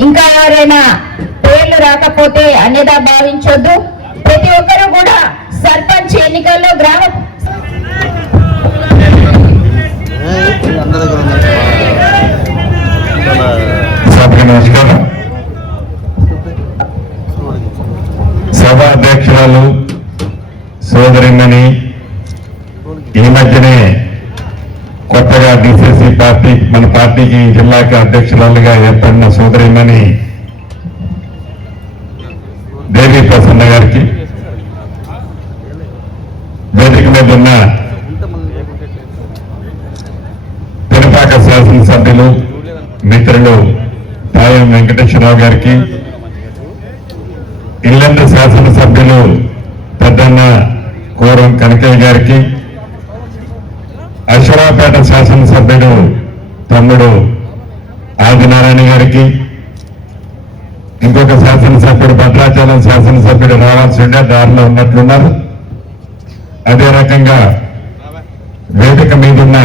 ఇంకా ఎవరైనా పేర్లు రాకపోతే అనేదా భావించొద్దు. ప్రతి ఒక్కరూ కూడా సర్పంచ్ ఎన్నికల్లో గ్రామ సభ అధ్యక్షురాలు సోదరిమణి ఈ మధ్యనే జిల్లా డిసిసి పార్టీ మన పార్టీకి జిల్లాకి అధ్యక్షురాలుగా ఏర్పడిన సోదరిమణి దేవి ప్రసన్న గారికి. వేదిక మీద ఉన్న తిరుపాక శాసనసభ్యులు మిత్రులు తాయం వెంకటేశ్వరరావు గారికి. ఇల్లంద శాసనసభ్యులు పెద్దన్న కోరం కనకయ్య గారికి. అశ్వరావుపేట శాసనసభ్యుడు తమ్ముడు ఆదినారాయణ గారికి ఇంకొక శాసనసభ్యుడు భద్రాచలం శాసనసభ్యుడు రావాల్సి ఉండే దారిలో ఉన్నట్లున్నారు. అదే రకంగా వేదిక మీదున్న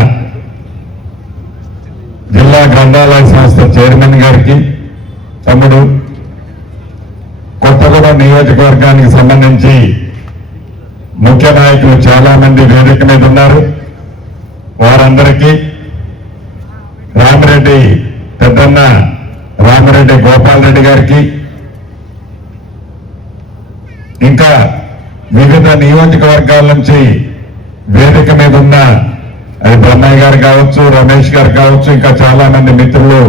జిల్లా గ్రంథాలయ సంస్థ చైర్మన్ గారికి తమ్ముడు కొత్తగూడెం నియోజకవర్గానికి సంబంధించి ముఖ్య నాయకులు చాలా మంది వేదిక మీద ఉన్నారు వారందరికీ రామిరెడ్డి పెద్దన్న రామిరెడ్డి గోపాల్ రెడ్డి గారికి ఇంకా వివిధ నియోజకవర్గాల నుంచి వేదిక మీద ఉన్న అది బ్రహ్మయ్య గారు కావచ్చు రమేష్ గారు కావచ్చు ఇంకా చాలా మంది మిత్రులు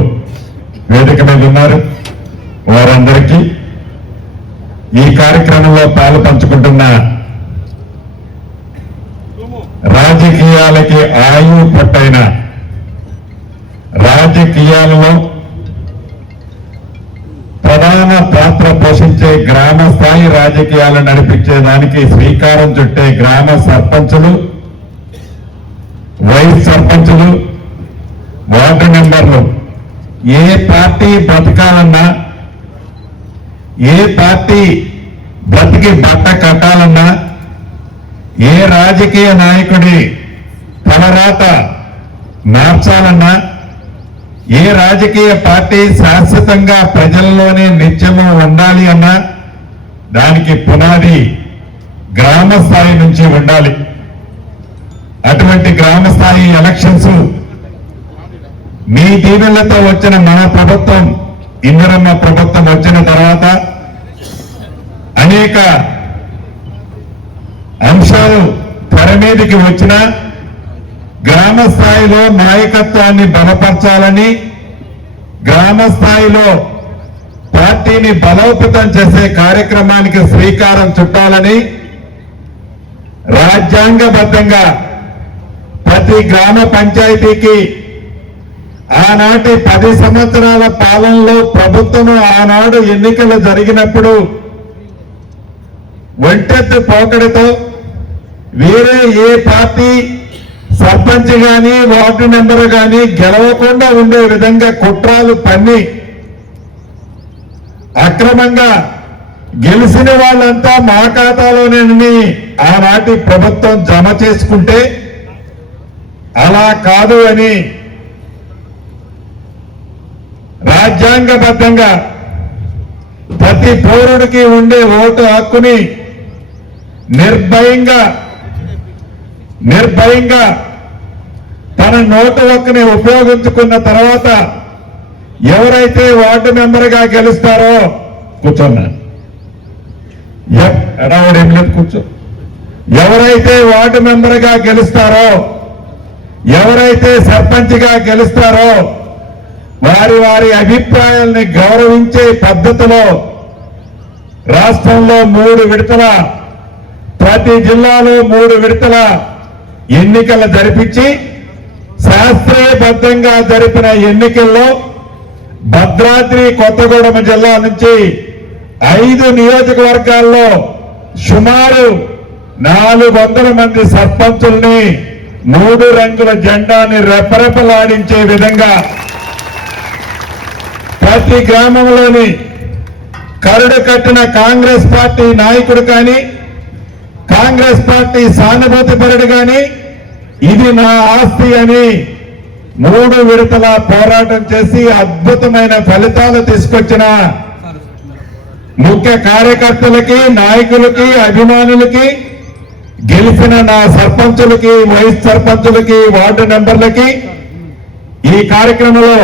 వేదిక మీద ఉన్నారు. వారందరికీ ఈ కార్యక్రమంలో పాలు పంచుకుంటున్న రాజకీయాలకి ఆయువు పట్టైన రాజకీయాలలో ప్రధాన పాత్ర పోషించే గ్రామ స్థాయి రాజకీయాలు నడిపించేదానికి శ్రీకారం చుట్టే గ్రామ సర్పంచులు వైస్ సర్పంచులు వార్డు మెంబర్లు. ఏ పార్టీ బ్రతకాలన్నా ఏ పార్టీ బ్రతికి బట్ట కట్టాలన్నా ఏ రాజకీయ నాయకుడి తలరాత మార్చాలన్నా ఏ రాజకీయ పార్టీ శాశ్వతంగా ప్రజల్లోనే నిత్యము ఉండాలి అన్నా దానికి పునాది గ్రామ స్థాయి నుంచి ఉండాలి. అటువంటి గ్రామ స్థాయి ఎలక్షన్స్ మీ దీవెళ్ళతో వచ్చిన మన ప్రభుత్వం ఇందిరమ్మ ప్రభుత్వం వచ్చిన తర్వాత అనేక అంశాలు తెర మీదకి వచ్చిన గ్రామ స్థాయిలో నాయకత్వాన్ని బలపరచాలని గ్రామ స్థాయిలో పార్టీని బలోపేతం చేసే కార్యక్రమానికి శ్రీకారం చుట్టాలని రాజ్యాంగబద్ధంగా ప్రతి గ్రామ పంచాయతీకి ఆనాటి పది సంవత్సరాల పాలనలో ప్రభుత్వం ఆనాడు ఎన్నికలు జరిగినప్పుడు ఒంటెత్తు పోకడితో వేరే ఏ పార్టీ సర్పంచ్ కానీ వార్డు మెంబర్ కానీ గెలవకుండా ఉండే విధంగా కుట్రాలు పన్ని అక్రమంగా గెలిచిన వాళ్ళంతా మా ఖాతాలోనే ఆనాటి ప్రభుత్వం జమ చేసుకుంటే అలా కాదు అని రాజ్యాంగబద్ధంగా ప్రతి పౌరుడికి ఉండే ఓటు హక్కుని నిర్భయంగా నిర్భయంగా తన నోటు హక్కుని ఉపయోగించుకున్న తర్వాత ఎవరైతే వార్డు మెంబర్గా గెలుస్తారో కూర్చున్నా ఎడవాడు ఏం లేదు కూర్చో. ఎవరైతే వార్డు మెంబర్గా గెలుస్తారో ఎవరైతే సర్పంచ్గా గెలుస్తారో వారి వారి అభిప్రాయాల్ని గౌరవించే పద్ధతిలో రాష్ట్రంలో మూడు విడతల ప్రతి జిల్లాలో మూడు విడతల ఎన్నికలు జరిపించి శాస్త్రీయబద్ధంగా జరిపిన ఎన్నికల్లో భద్రాద్రి కొత్తగూడెం జిల్లా నుంచి ఐదు నియోజకవర్గాల్లో సుమారు నాలుగు వందల మంది సర్పంచుల్ని మూడు రంగుల జెండాని రెపరెపలాడించే విధంగా ప్రతి గ్రామంలోని కరుడు కట్టిన కాంగ్రెస్ పార్టీ నాయకుడు కానీ కాంగ్రెస్ పార్టీ సానుభూతి పరుడు కానీ ఇది నా ఆస్తి అని మూడు విడతల పోరాటం చేసి అద్భుతమైన ఫలితాలు తీసుకొచ్చిన ముఖ్య కార్యకర్తలకి నాయకులకి అభిమానులకి గెలిచిన నా సర్పంచులకి వైస్ సర్పంచులకి వార్డు మెంబర్లకి ఈ కార్యక్రమంలో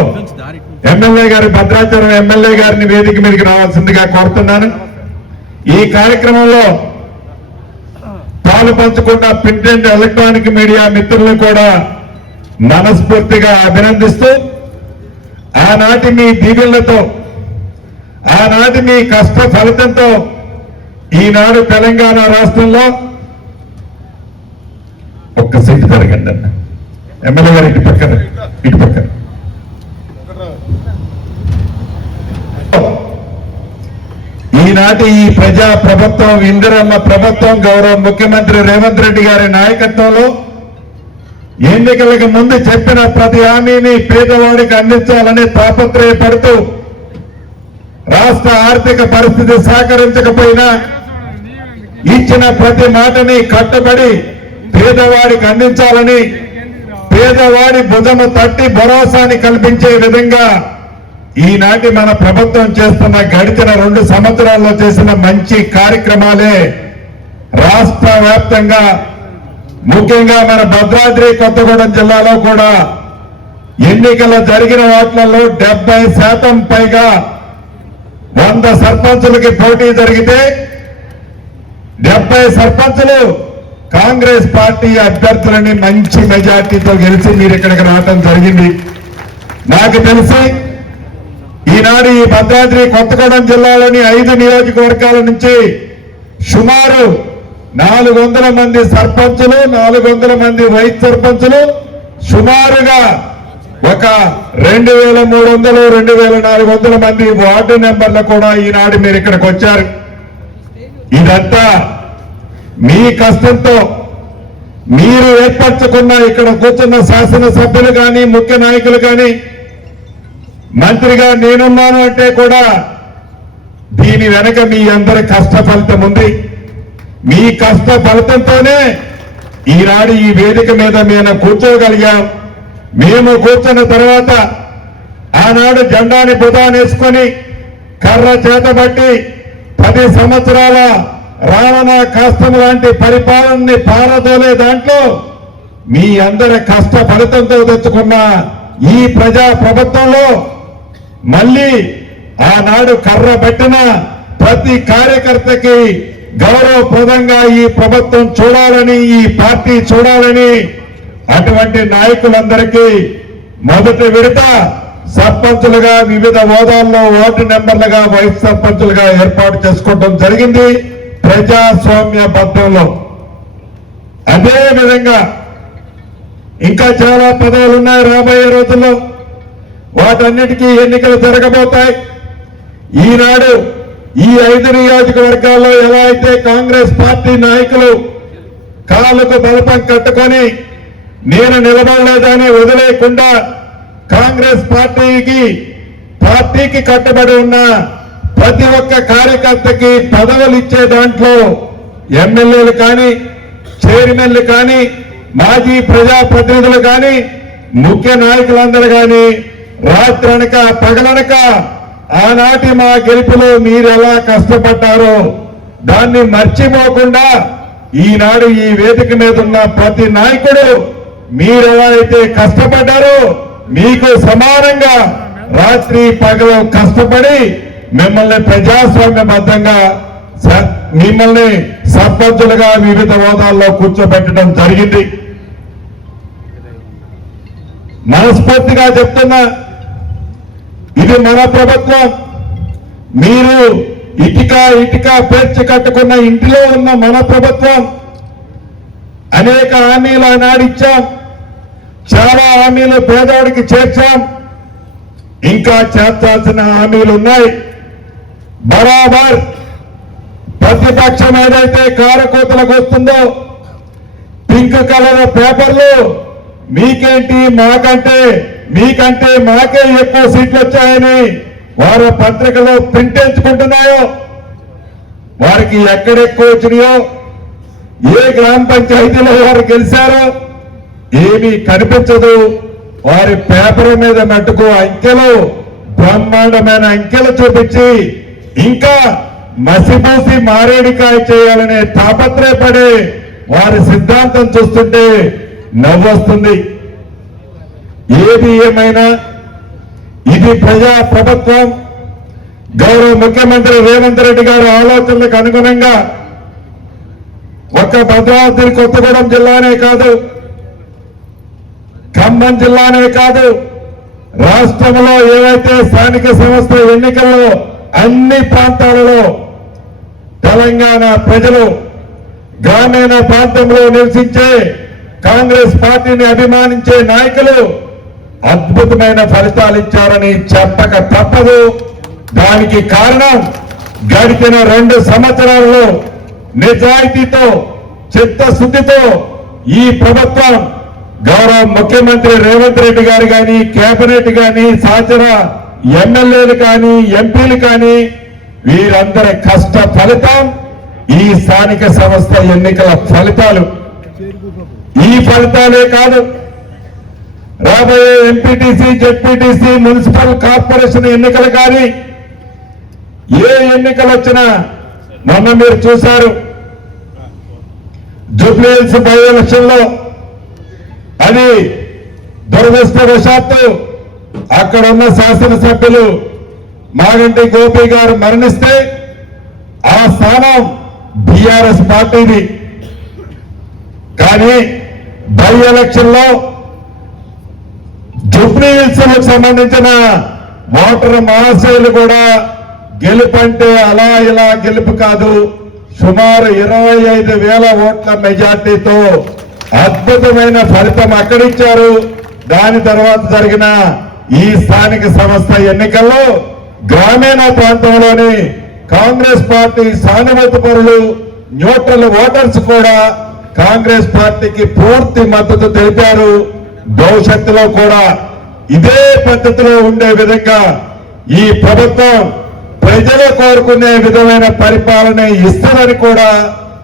ఎమ్మెల్యే గారి భద్రాచలం ఎమ్మెల్యే గారిని వేదిక మీదకి రావాల్సిందిగా కోరుతున్నాను. ఈ కార్యక్రమంలో పాలు పంచుకున్న ప్రింట్ అండ్ ఎలక్ట్రానిక్ మీడియా మిత్రులను కూడా మనస్ఫూర్తిగా అభినందిస్తూ ఆనాటి మీ దీవెళ్ళతో ఆనాటి మీ కష్ట ఫలితంతో ఈనాడు తెలంగాణ రాష్ట్రంలో ఒక్క సీటు పెరగండి అన్న. ఎమ్మెల్యే గారు ఇటు పక్కన ఇటు పక్కన. ఈనాటి ఈ ప్రజా ప్రభుత్వం ఇందిరమ్మ ప్రభుత్వం గౌరవ ముఖ్యమంత్రి రేవంత్ రెడ్డి గారి నాయకత్వంలో ఎన్నికలకు ముందు చెప్పిన ప్రతి హామీని పేదవాడికి అందించాలని తాపత్రయపడుతూ రాష్ట్ర ఆర్థిక పరిస్థితి సహకరించకపోయినా ఇచ్చిన ప్రతి మాటని కట్టుబడి పేదవాడికి అందించాలని పేదవాడి భుజము తట్టి భరోసాని కల్పించే విధంగా ఈనాటి మన ప్రభుత్వం చేస్తున్న గడిచిన రెండు సంవత్సరాల్లో చేసిన మంచి కార్యక్రమాలే రాష్ట్ర వ్యాప్తంగా ముఖ్యంగా మన భద్రాద్రి కొత్తగూడెం జిల్లాలో కూడా ఎన్నికలు జరిగిన వాటిలలో డెబ్బై శాతం పైగా వంద సర్పంచులకి పోటీ జరిగితే డెబ్బై సర్పంచులు కాంగ్రెస్ పార్టీ అభ్యర్థులని మంచి మెజార్టీతో గెలిచి మీరు ఇక్కడికి రావడం జరిగింది. నాకు తెలిసి ఈనాడు ఈ భద్రాద్రి కొత్తగూడెం జిల్లాలోని ఐదు నియోజకవర్గాల నుంచి సుమారు నాలుగు వందల మంది సర్పంచులు నాలుగు వందల మంది వైస్ సర్పంచులు సుమారుగా ఒక రెండు వేల మూడు వందలు రెండు వేల నాలుగు వందల మంది వార్డు మెంబర్లు కూడా ఈనాడు మీరు ఇక్కడికి వచ్చారు. ఇదంతా మీ కష్టంతో మీరు ఏర్పరచుకున్న ఇక్కడ కూర్చున్న శాసనసభ్యులు కానీ ముఖ్య నాయకులు కానీ మంత్రిగా నేనున్నాను అంటే కూడా దీని వెనక మీ అందరి కష్ట ఫలితం ఉంది. మీ కష్ట ఫలితంతోనే ఈనాడు ఈ వేదిక మీద మేము కూర్చోగలిగాం. మేము కూర్చున్న తర్వాత ఆనాడు జెండాని బుధానేసుకొని కర్ర చేతబట్టి పది సంవత్సరాల రావణ కష్టం లాంటి పరిపాలనని పారదోలే దాంట్లో మీ అందరి కష్ట ఫలితంతో తెచ్చుకున్న ఈ ప్రజా ప్రభుత్వంలో మళ్ళీ ఆనాడు కర్ర పెట్టిన ప్రతి కార్యకర్తకి గౌరవప్రదంగా ఈ ప్రభుత్వం చూడాలని ఈ పార్టీ చూడాలని అటువంటి నాయకులందరికీ మొదటి విడత సర్పంచులుగా వివిధ హోదాల్లో ఓటు నెంబర్లుగా వైస్ సర్పంచులుగా ఏర్పాటు చేసుకోవడం జరిగింది ప్రజాస్వామ్య బద్దంలో అదే విధంగా ఇంకా చాలా పదవులు ఉన్నాయి రాబోయే రోజుల్లో. వాటన్నిటికీ ఎన్నికలు జరగబోతాయి. ఈనాడు ఈ ఐదు నియోజకవర్గాల్లో ఎలా అయితే కాంగ్రెస్ పార్టీ నాయకులు కాళ్ళకు బలపం కట్టుకొని నేను నిలబడలేదని వదిలేయకుండా కాంగ్రెస్ పార్టీకి పార్టీకి కట్టుబడి ఉన్న ప్రతి ఒక్క కార్యకర్తకి పదవులు ఇచ్చే దాంట్లో ఎమ్మెల్యేలు కానీ చైర్మన్లు కానీ మాజీ ప్రజాప్రతినిధులు కానీ ముఖ్య నాయకులందరూ కానీ రాత్రనక పగలనక ఆనాటి మా గెలుపులో మీరు ఎలా కష్టపడ్డారో దాన్ని మర్చిపోకుండా ఈనాడు ఈ వేదిక మీద ఉన్న ప్రతి నాయకుడు మీరు ఎలా అయితే కష్టపడ్డారో మీకు సమానంగా రాత్రి పగలు కష్టపడి మిమ్మల్ని ప్రజాస్వామ్యబద్ధంగా మిమ్మల్ని సర్పంచులుగా వివిధ హోదాల్లో కూర్చోబెట్టడం జరిగింది. మనస్ఫూర్తిగా చెప్తున్నా ఇది మన ప్రభుత్వం. మీరు ఇటుక ఇటుక పేర్చి కట్టుకున్న ఇంటిలో ఉన్న మన ప్రభుత్వం. అనేక హామీలు ఆనాడిచ్చాం చాలా హామీలు పేదవాడికి చేర్చాం. ఇంకా చేర్చాల్సిన హామీలు ఉన్నాయి. బరాబర్ ప్రతిపక్షం ఏదైతే కారకూతలకు వస్తుందో పింక్ కలర్ పేపర్లు మీకేంటి మాకంటే మీకంటే మాకే ఎక్కువ సీట్లు వచ్చాయని వారు పత్రికలో ప్రింట్ ఎంచుకుంటున్నాయో వారికి ఎక్కడ ఎక్కువ వచ్చినాయో ఏ గ్రామ పంచాయతీలో వారు గెలిచారో ఏమీ కనిపించదు. వారి పేపర్ మీద మట్టుకు అంకెలు బ్రహ్మాండమైన అంకెలు చూపించి ఇంకా మసిపూసి మారేడికాయ చేయాలనే తాపత్రయపడే వారి సిద్ధాంతం చూస్తుంటే నవ్వొస్తుంది. ఏది ఏమైనా ఇది ప్రజా ప్రభుత్వం. గౌరవ ముఖ్యమంత్రి రేవంత్ రెడ్డి గారి ఆలోచనలకు అనుగుణంగా ఒక్క భద్రాద్రి కొత్తగూడెం జిల్లానే కాదు ఖమ్మం జిల్లానే కాదు రాష్ట్రంలో ఏవైతే స్థానిక సంస్థల ఎన్నికల్లో అన్ని ప్రాంతాలలో తెలంగాణ ప్రజలు గ్రామీణ ప్రాంతంలో నివసించే కాంగ్రెస్ పార్టీని అభిమానించే నాయకులు అద్భుతమైన ఫలితాలు ఇచ్చారని చెప్పక తప్పదు. దానికి కారణం గడిచిన రెండు సంవత్సరాల్లో నిజాయితీతో చిత్తశుద్ధితో ఈ ప్రభుత్వం గౌరవ ముఖ్యమంత్రి రేవంత్ రెడ్డి గారు కానీ కేబినెట్ కానీ సహచర ఎమ్మెల్యేలు కానీ ఎంపీలు కానీ వీరందరి కష్ట ఫలితం ఈ స్థానిక సంస్థ ఎన్నికల ఫలితాలు. ఈ ఫలితాలే కాదు రాబోయే ఎంపీటీసీ జెడ్పీటీసీ మున్సిపల్ కార్పొరేషన్ ఎన్నికలు కానీ ఏ ఎన్నికలు వచ్చినా మొన్న మీరు చూశారు. జూబ్లీహిల్స్ బై ఎలక్షన్లో అది దురదృష్టవశాత్తు అక్కడ ఉన్న శాసనసభ్యులు మాగంటి గోపి గారు మరణిస్తే ఆ స్థానం బీఆర్ఎస్ పార్టీది. కానీ బై ఎలక్షన్లో జుబ్లీ హిల్స్ సంబంధించిన ఓటర్ మహాశైలు కూడా గెలుపంటే అలా ఇలా గెలుపు కాదు. సుమారు ఇరవై ఐదు వేల ఓట్ల మెజార్టీతో అద్భుతమైన ఫలితం అక్కడిచ్చారు. దాని తర్వాత జరిగిన ఈ స్థానిక సంస్థ ఎన్నికల్లో గ్రామీణ ప్రాంతంలోని కాంగ్రెస్ పార్టీ సానుమతి పరులు న్యూట్రల్ ఓటర్స్ కూడా కాంగ్రెస్ పార్టీకి పూర్తి మద్దతు తెలిపారు. భవిష్యత్తులో కూడా ఇదే పద్ధతిలో ఉండే విధంగా ఈ ప్రభుత్వం ప్రజలు కోరుకునే విధమైన పరిపాలన ఇస్తుందని కూడా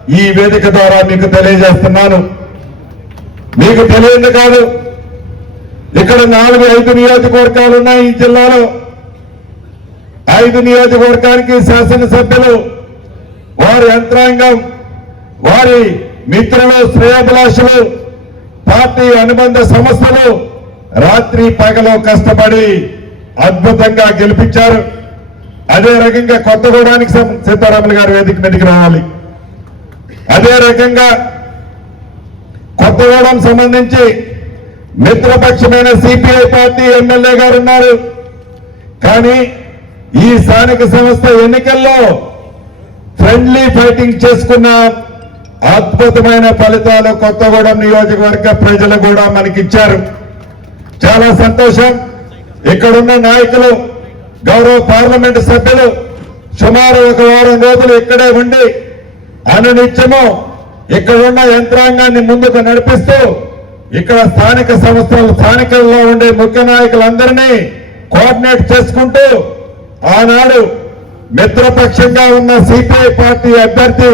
ఈ వేదిక ద్వారా మీకు తెలియజేస్తున్నాను. మీకు తెలియదు కాదు ఇక్కడ నాలుగు ఐదు నియోజకవర్గాలు ఉన్నాయి ఈ జిల్లాలో. ఐదు నియోజకవర్గానికి శాసనసభ్యులు వారి యంత్రాంగం వారి మిత్రులు శ్రేయభిలాషులు పార్టీ అనుబంధ సంస్థలు రాత్రి పగలు కష్టపడి అద్భుతంగా గెలిపించారు. అదే రకంగా కొత్తగూడానికి సీతారాములు గారి వేదిక మీదకి రావాలి. అదే రకంగా కొత్తగూడెం సంబంధించి మిత్రపక్షమైన సిపిఐ పార్టీ ఎమ్మెల్యే గారు ఉన్నారు. కానీ ఈ స్థానిక సంస్థ ఎన్నికల్లో ఫ్రెండ్లీ ఫైటింగ్ చేసుకున్న అద్భుతమైన ఫలితాలు కొత్తగూడెం నియోజకవర్గ ప్రజలు కూడా మనకిచ్చారు. చాలా సంతోషం. ఇక్కడున్న నాయకులు గౌరవ పార్లమెంటు సభ్యులు సుమారు ఒక వారం రోజులు ఇక్కడే ఉండి అనునిత్యము ఇక్కడున్న యంత్రాంగాన్ని ముందుకు నడిపిస్తూ ఇక్కడ స్థానిక సంస్థలు స్థానికంలో ఉండే ముఖ్య నాయకులందరినీ కోఆర్డినేట్ చేసుకుంటూ ఆనాడు మిత్రపక్షంగా ఉన్న సిపిఐ పార్టీ అభ్యర్థి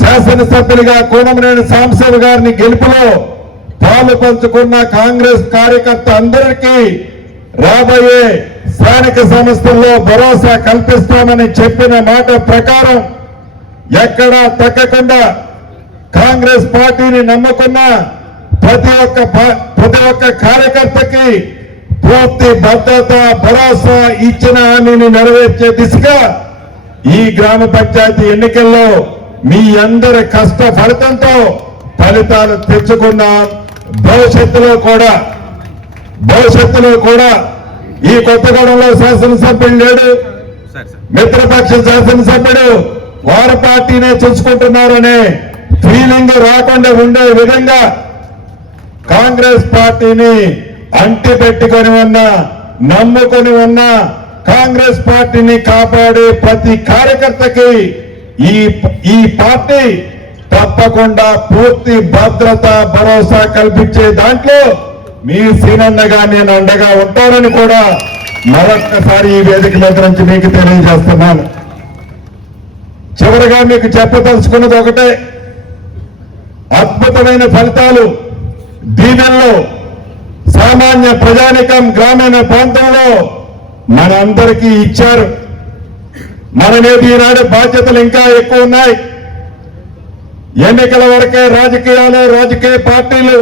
శాసనసభ్యులుగా కోనమనేని సాంబశివ గారిని గెలుపులో పాలు పంచుకున్న కాంగ్రెస్ కార్యకర్త అందరికీ రాబోయే స్థానిక సంస్థల్లో భరోసా కల్పిస్తామని చెప్పిన మాట ప్రకారం ఎక్కడా తగ్గకుండా కాంగ్రెస్ పార్టీని నమ్ముకున్న ప్రతి ఒక్క ప్రతి ఒక్క కార్యకర్తకి పూర్తి భద్రత భరోసా ఇచ్చిన హామీని నెరవేర్చే దిశగా ఈ గ్రామ పంచాయతీ ఎన్నికల్లో మీ అందరి కష్ట ఫలితంతో ఫలితాలు తెచ్చుకున్నాం భవిష్యత్తులో కూడా భవిష్యత్తులో కూడా ఈ కొత్తగూడెంలో శాసనసభ్యుడు లేడు. మిత్రపక్ష శాసనసభ్యుడు వారి పార్టీనే చూసుకుంటున్నారనే ఫీలింగ్ రాకుండా ఉండే విధంగా కాంగ్రెస్ పార్టీని అంటి పెట్టుకొని ఉన్న నమ్ముకొని ఉన్న కాంగ్రెస్ పార్టీని కాపాడే ప్రతి కార్యకర్తకి ఈ ఈ పార్టీ తప్పకుండా పూర్తి భద్రత భరోసా కల్పించే దాంట్లో మీ సీనన్నగా నేను అండగా ఉంటానని కూడా మరొక్కసారి ఈ వేదిక మీద నుంచి మీకు తెలియజేస్తున్నాను. చివరగా మీకు చెప్పదలుచుకున్నది ఒకటే అద్భుతమైన ఫలితాలు దీనిలో సామాన్య ప్రజానికం గ్రామీణ ప్రాంతంలో మనందరికీ ఇచ్చారు. మన మీద ఈనాడు బాధ్యతలు ఇంకా ఎక్కువ ఉన్నాయి. ఎన్నికల వరకే రాజకీయాలు రాజకీయ పార్టీలు.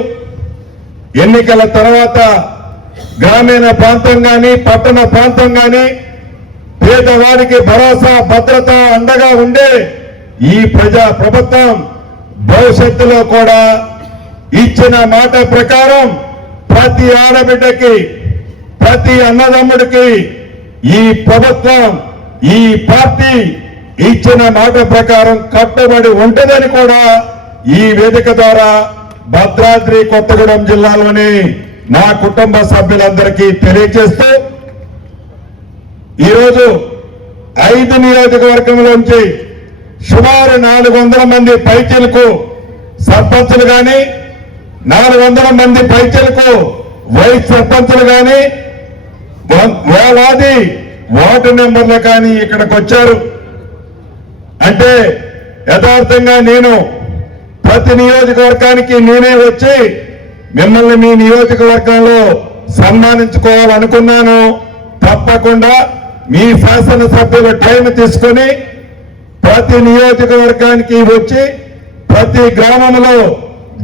ఎన్నికల తర్వాత గ్రామీణ ప్రాంతం కానీ పట్టణ ప్రాంతం కానీ పేదవాడికి భరోసా భద్రత అండగా ఉండే ఈ ప్రజా ప్రభుత్వం భవిష్యత్తులో కూడా ఇచ్చిన మాట ప్రకారం ప్రతి ఆడబిడ్డకి ప్రతి అన్నదమ్ముడికి ఈ ప్రభుత్వం ఈ పార్టీ ఇచ్చిన మాట ప్రకారం కట్టుబడి ఉంటుందని కూడా ఈ వేదిక ద్వారా భద్రాద్రి కొత్తగూడెం జిల్లాలోని నా కుటుంబ సభ్యులందరికీ తెలియజేస్తూ ఈరోజు ఐదు నియోజకవర్గంలోంచి సుమారు నాలుగు వందల మంది పైచీలకు సర్పంచులు కానీ నాలుగు వందల మంది పైచీలకు వైస్ సర్పంచులు కానీ వేలాది ఓటు నెంబర్లు కానీ ఇక్కడికి వచ్చారు. అంటే యథార్థంగా నేను ప్రతి నియోజకవర్గానికి నేనే వచ్చి మిమ్మల్ని మీ నియోజకవర్గంలో సన్మానించుకోవాలనుకున్నాను. తప్పకుండా మీ శాసనసభ్యుల టైం తీసుకొని ప్రతి నియోజకవర్గానికి వచ్చి ప్రతి గ్రామంలో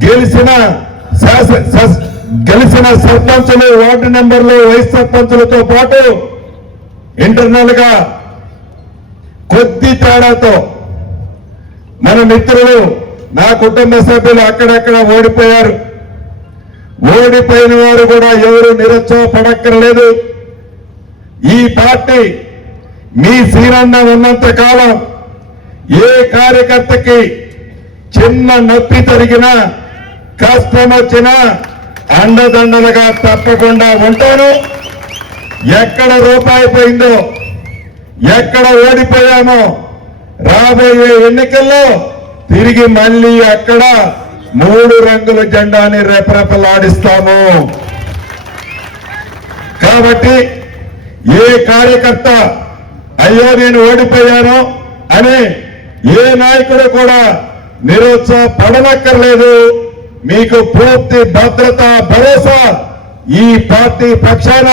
గెలిచిన గెలిచిన సర్పంచులు వార్డు నెంబర్లు వైస్ సర్పంచులతో పాటు ఇంటర్నల్గా కొద్ది తేడాతో మన మిత్రులు నా కుటుంబ సభ్యులు అక్కడక్కడ ఓడిపోయారు. ఓడిపోయిన వారు కూడా ఎవరు నిరుత్సాహపడక్కర్లేదు. ఈ పార్టీ మీ శ్రీరన్న ఉన్నంత కాలం ఏ కార్యకర్తకి చిన్న నొప్పి తరిగినా కష్టం వచ్చినా అండదండలుగా తప్పకుండా ఉంటాను. ఎక్కడ రూపాయి పోయిందో ఎక్కడ ఓడిపోయామో రాబోయే ఎన్నికల్లో తిరిగి మళ్ళీ అక్కడ మూడు రంగుల జెండాని రెపరెపలాడిస్తాము. కాబట్టి ఏ కార్యకర్త అయ్యో నేను ఓడిపోయాను అని ఏ నాయకుడు కూడా నిరుత్సాహపడనక్కర్లేదు. మీకు పూర్తి భద్రత భరోసా ఈ పార్టీ పక్షాన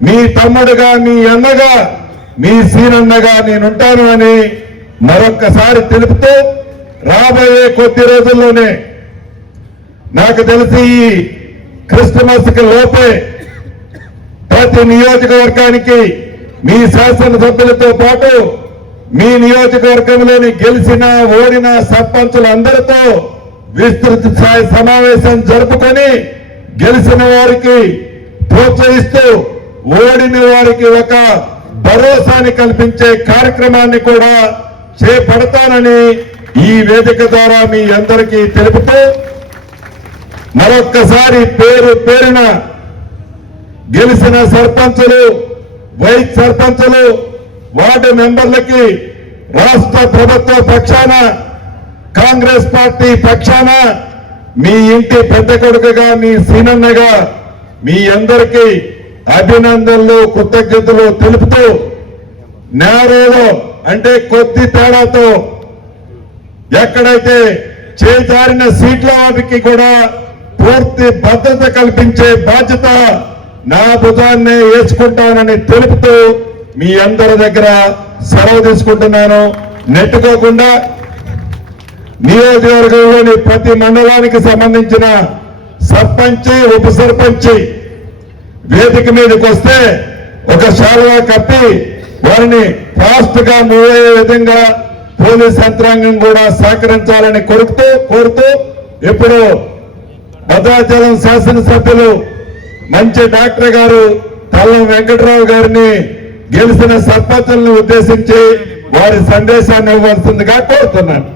మీ తమ్ముడుగా మీ అన్నగా మీ సీనన్నగా నేనుంటాను అని మరొక్కసారి తెలుపుతూ రాబోయే కొద్ది రోజుల్లోనే నాకు తెలిసి ఈ క్రిస్టమస్కి లోపే ప్రతి నియోజకవర్గానికి మీ శాసనసభ్యులతో పాటు మీ నియోజకవర్గంలోని గెలిచిన ఓడిన సర్పంచులందరితో విస్తృత స్థాయి సమావేశం జరుపుకొని గెలిచిన వారికి ప్రోత్సహిస్తూ ఓడిన వారికి ఒక భరోసాని కల్పించే కార్యక్రమాన్ని కూడా చేపడతానని ఈ వేదిక ద్వారా మీ అందరికీ తెలుపుతూ మరొక్కసారి పేరు పేరున గెలిచిన సర్పంచులు వైస్ సర్పంచులు వార్డు మెంబర్లకి రాష్ట్ర ప్రభుత్వ పక్షాన కాంగ్రెస్ పార్టీ పక్షాన మీ ఇంటి పెద్ద కొడుకుగా మీ సీనన్నగా మీ అందరికీ అభినందనలు కృతజ్ఞతలు తెలుపుతూ నేరేలో అంటే కొద్ది తేడాతో ఎక్కడైతే చేజారిన సీట్ల వాటికి కూడా పూర్తి భద్రత కల్పించే బాధ్యత నా భుజాన్నే వేసుకుంటానని తెలుపుతూ మీ అందరి దగ్గర సెలవు తీసుకుంటున్నాను. నెట్టుకోకుండా నియోజకవర్గంలోని ప్రతి మండలానికి సంబంధించిన సర్పంచి ఉప సర్పంచి వేదిక మీదకి వస్తే ఒక శాలువా కప్పి వారిని ఫాస్ట్గా మూవ్ అయ్యే విధంగా పోలీస్ యంత్రాంగం కూడా సహకరించాలని కోరుతూ కోరుతూ ఇప్పుడు భద్రాచలం శాసనసభ్యులు మంచి డాక్టర్ గారు తల్లం వెంకటరావు గారిని గెలిచిన సర్పంచులను ఉద్దేశించి వారి సందేశాన్ని ఇవ్వాల్సిందిగా కోరుతున్నాను.